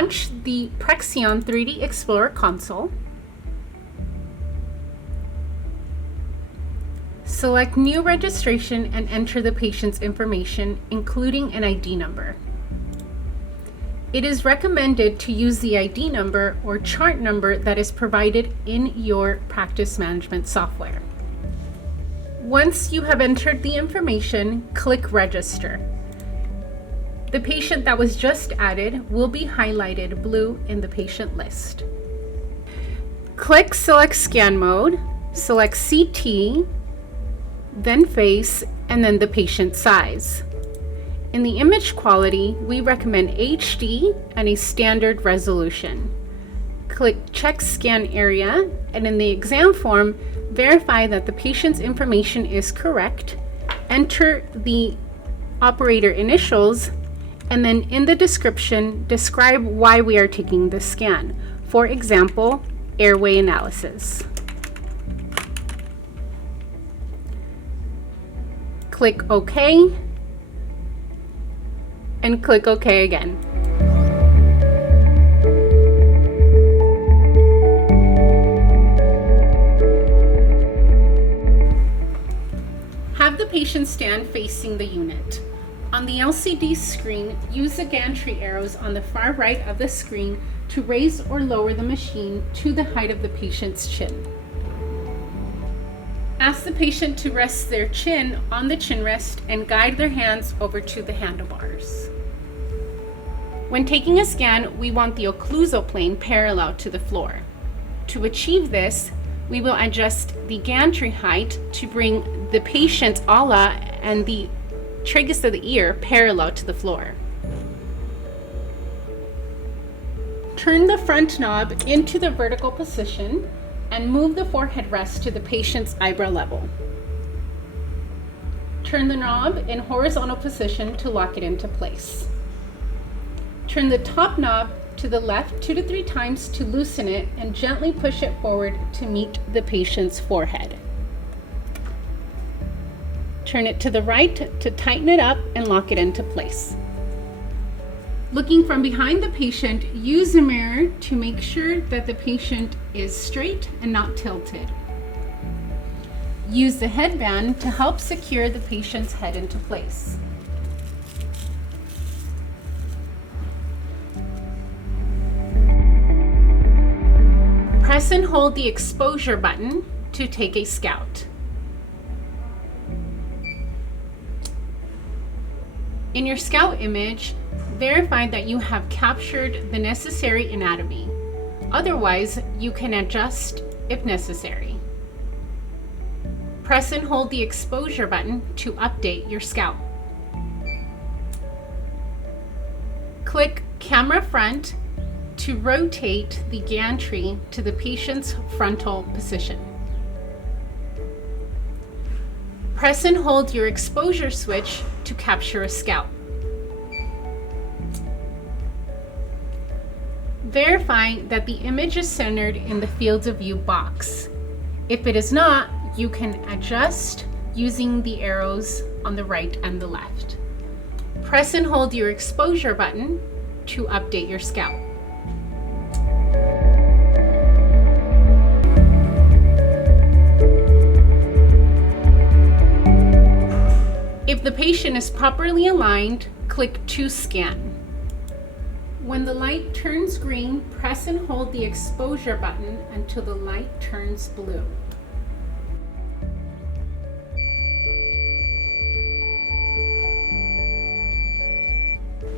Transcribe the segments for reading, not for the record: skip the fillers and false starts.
Launch the PreXion 3D Explorer console. Select New Registration and enter the patient's information, including an ID number. It is recommended to use the ID number or chart number that is provided in your practice management software. Once you have entered the information, click Register. The patient that was just added will be highlighted blue in the patient list. Click Select Scan Mode, select CT, then Face, and then the patient size. In the image quality, we recommend HD and a standard resolution. Click Check Scan Area, and in the exam form, verify that the patient's information is correct, enter the operator initials, and then in the description, describe why we are taking the scan. For example, airway analysis. Click OK, and click OK again. Have the patient stand facing the unit. On the LCD screen, use the gantry arrows on the far right of the screen to raise or lower the machine to the height of the patient's chin. Ask the patient to rest their chin on the chin rest and guide their hands over to the handlebars. When taking a scan, we want the occlusal plane parallel to the floor. To achieve this, we will adjust the gantry height to bring the patient's ala and the tragus of the ear parallel to the floor. Turn the front knob into the vertical position and move the forehead rest to the patient's eyebrow level. Turn the knob in horizontal position to lock it into place. Turn the top knob to the left 2 to 3 times to loosen it and gently push it forward to meet the patient's forehead. Turn it to the right to tighten it up and lock it into place. Looking from behind the patient, use a mirror to make sure that the patient is straight and not tilted. Use the headband to help secure the patient's head into place. Press and hold the exposure button to take a scout. In your scout image, verify that you have captured the necessary anatomy. Otherwise, you can adjust if necessary. Press and hold the exposure button to update your scout. Click Camera Front to rotate the gantry to the patient's frontal position. Press and hold your exposure switch to capture a scout. Verify that the image is centered in the field of view box. If it is not, you can adjust using the arrows on the right and the left. Press and hold your exposure button to update your scout. If the patient is properly aligned, click to scan. When the light turns green, press and hold the exposure button until the light turns blue.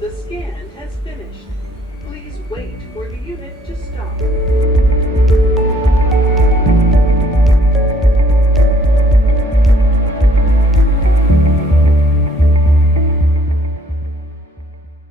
The scan has finished. Please wait for the unit to stop.